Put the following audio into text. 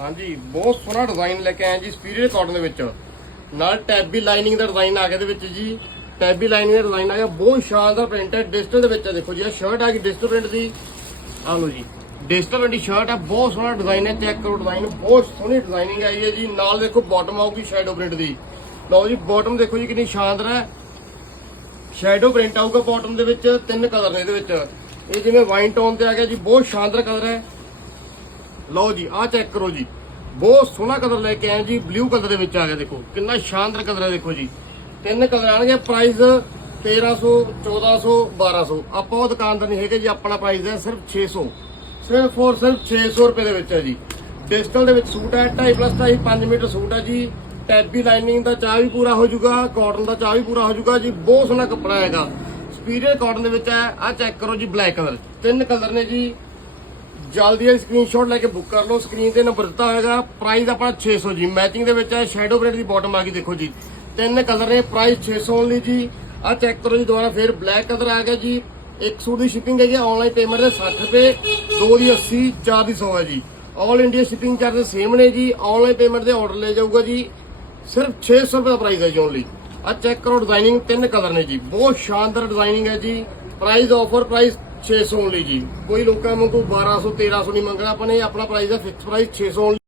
ਹਾਂਜੀ, ਬਹੁਤ ਸੋਹਣਾ ਡਿਜ਼ਾਈਨ ਲੈ ਕੇ ਆਏ ਜੀ ਸਪੀਰੀਅਰ ਕਾਟਨ ਦੇ ਵਿੱਚ। ਨਾਲ ਟੈਬੀ ਲਾਈਨਿੰਗ ਦਾ ਡਿਜ਼ਾਈਨ ਆ ਗਿਆ ਇਹਦੇ ਵਿੱਚ ਜੀ। ਟੈਬੀ ਲਾਈਨਿੰਗ ਦਾ ਡਿਜ਼ਾਈਨ ਆ ਗਿਆ, ਬਹੁਤ ਸ਼ਾਨਦਾਰ ਪ੍ਰਿੰਟ ਹੈ ਡਿਜੀਟਲ ਦੇ ਵਿੱਚ ਆ ਦੇਖੋ ਜੀ ਇਹ ਸ਼ਰਟ ਆ ਗਈ ਡਿਜੀਟਲ ਪ੍ਰਿੰਟ ਦੀ। ਆ ਲਓ ਜੀ ਡਿਜੀਟਲ ਪ੍ਰਿੰਟ ਸ਼ਰਟ ਹੈ ਬਹੁਤ ਸੋਹਣਾ ਡਿਜ਼ਾਈਨ ਹੈ ਚੈੱਕ ਕਰੋ ਡਿਜ਼ਾਈਨ ਬਹੁਤ ਸੋਹਣੀ ਡਿਜ਼ਾਈਨਿੰਗ ਆਈ ਹੈ ਜੀ। ਨਾਲ ਦੇਖੋ ਬਾਟਮ ਆਊਗੀ ਸ਼ੈਡੋ ਪ੍ਰਿੰਟ ਦੀ। ਲਓ ਜੀ ਬਾਟਮ ਦੇਖੋ ਜੀ ਕਿੰਨੀ ਸ਼ਾਨਦਾਰ ਹੈ। ਸ਼ੈਡੋ ਪ੍ਰਿੰਟ ਆਊਗਾ ਬਾਟਮ ਦੇ ਵਿੱਚ, ਤਿੰਨ ਕਲਰ ਨੇ ਇਹਦੇ ਵਿੱਚ। ਇਹ ਜਿਵੇਂ ਵਾਈਨ ਟੋਨ ਤੇ ਆ ਗਿਆ ਜੀ, ਬਹੁਤ ਸ਼ਾਨਦਾਰ ਕਲਰ ਹੈ। ਲਓ ਜੀ, ਆਹ ਚੈੱਕ ਕਰੋ ਜੀ। ਬਹੁਤ ਸੋਹਣਾ ਕਲਰ ਲੈ ਕੇ ਆਏ ਜੀ ਬਲੂ ਕਲਰ ਦੇ ਵਿੱਚ ਆ ਗਿਆ ਦੇਖੋ। ਕਿੰਨਾ ਸ਼ਾਨਦਾਰ ਕਲਰ ਹੈ ਦੇਖੋ ਜੀ। ਤਿੰਨ ਕਲਰ ਆਣਗੇ ਪ੍ਰਾਈਸ 1300 1400 1200 ਆਪਾਂ ਉਹ ਦੁਕਾਨਦਾਰ ਨਹੀਂ ਹੈਗੇ ਜੀ, ਆਪਣਾ ਪ੍ਰਾਈਸ ਹੈ ਸਿਰਫ 600 ਸਿਰਫ ਔਰ ਸਿਰਫ 600 ਰੁਪਏ ਦੇ ਵਿੱਚ ਹੈ ਜੀ। ਡਿਜੀਟਲ ਦੇ ਵਿੱਚ ਸੂਟ ਹੈ 2.5 ਪਲੱਸ 2.5 5 ਮੀਟਰ ਸੂਟ ਹੈ ਜੀ। ਟੈਬੀ ਲਾਈਨਿੰਗ ਦਾ ਚਾਹ ਵੀ ਪੂਰਾ ਹੋ ਜਾਊਗਾ ਕਾਟਨ ਦਾ ਚਾਹ ਵੀ ਪੂਰਾ ਹੋ ਜਾਊਗਾ ਜੀ। ਬਹੁਤ ਸੋਹਣਾ ਕੱਪੜਾ ਹੈਗਾ। ਸਪੀਰੀਅਰ ਕਾਟਨ ਦੇ ਵਿੱਚ ਹੈ ਆ ਚੈੱਕ ਕਰੋ ਜੀ ਬਲੈਕ ਕਲਰ ਤਿੰਨ ਕਲਰ ਨੇ ਜੀ। ਜਲਦੀ ਇਹ ਸਕਰੀਨਸ਼ਾਟ ਲੈ ਕੇ ਬੁੱਕ ਕਰ ਲਓ। ਸਕਰੀਨ ਤੇ ਨੰਬਰ ਦਿੱਤਾ ਹੋਏਗਾ ਪ੍ਰਾਈਸ ਆਪਣਾ 600 ਜੀ। ਮੈਚਿੰਗ ਦੇ ਵਿੱਚ ਹੈ। ਸ਼ੈਡੋ ਪ੍ਰਿੰਟ ਦੀ ਬਾਟਮ ਆ ਗਈ ਦੇਖੋ ਜੀ। ਤਿੰਨ ਕਲਰ ਨੇ। ਪ੍ਰਾਈਸ 600 ਓਨਲੀ ਜੀ। ਆ ਚੈੱਕ ਕਰੋ ਜੀ ਦੁਬਾਰਾ। ਫਿਰ ਬਲੈਕ ਕਲਰ ਆ ਗਿਆ ਜੀ। ਇੱਕ ਸੂਟ ਦੀ ਸ਼ਿਪਿੰਗ ਹੈਗੀ ਆਨਲਾਈਨ ਪੇਮੈਂਟ ਦੇ 60 ਰੁਪਏ। ਦੋ ਦੀ 80 ਚਾਰ ਦੀ 100 ਹੈ ਜੀ। All India shipping charge same ਨੇ ਜੀ। ਆਨਲਾਈਨ ਪੇਮੈਂਟ ਦੇ ਆਰਡਰ ਲੈ ਜਾਊਗਾ ਜੀ। ਸਿਰਫ 600 ਰੁਪਏ ਦਾ ਪ੍ਰਾਈਸ ਹੈ ਜੀ ਓਨਲੀ ਆ ਚੈੱਕ ਕਰੋ। ਡਿਜ਼ਾਈਨਿੰਗ ਤਿੰਨ ਕਲਰ ਨੇ ਜੀ। ਬਹੁਤ ਸ਼ਾਨਦਾਰ ਡਿਜ਼ਾਈਨਿੰਗ ਹੈ ਜੀ। ਪ੍ਰਾਈਸ ਆਫਰ ਪ੍ਰਾਈਸ 600 ਲਈ ਜੀ। ਕੋਈ ਲੋਕਾਂ ਨੂੰ ਕੋਈ 1200 1300 ਨਹੀਂ ਮੰਗਣਾ, ਆਪਾਂ ਨੇ ਆਪਣਾ ਪ੍ਰਾਈਸ ਦਾ ਫਿਕਸ ਪ੍ਰਾਈਸ 600 only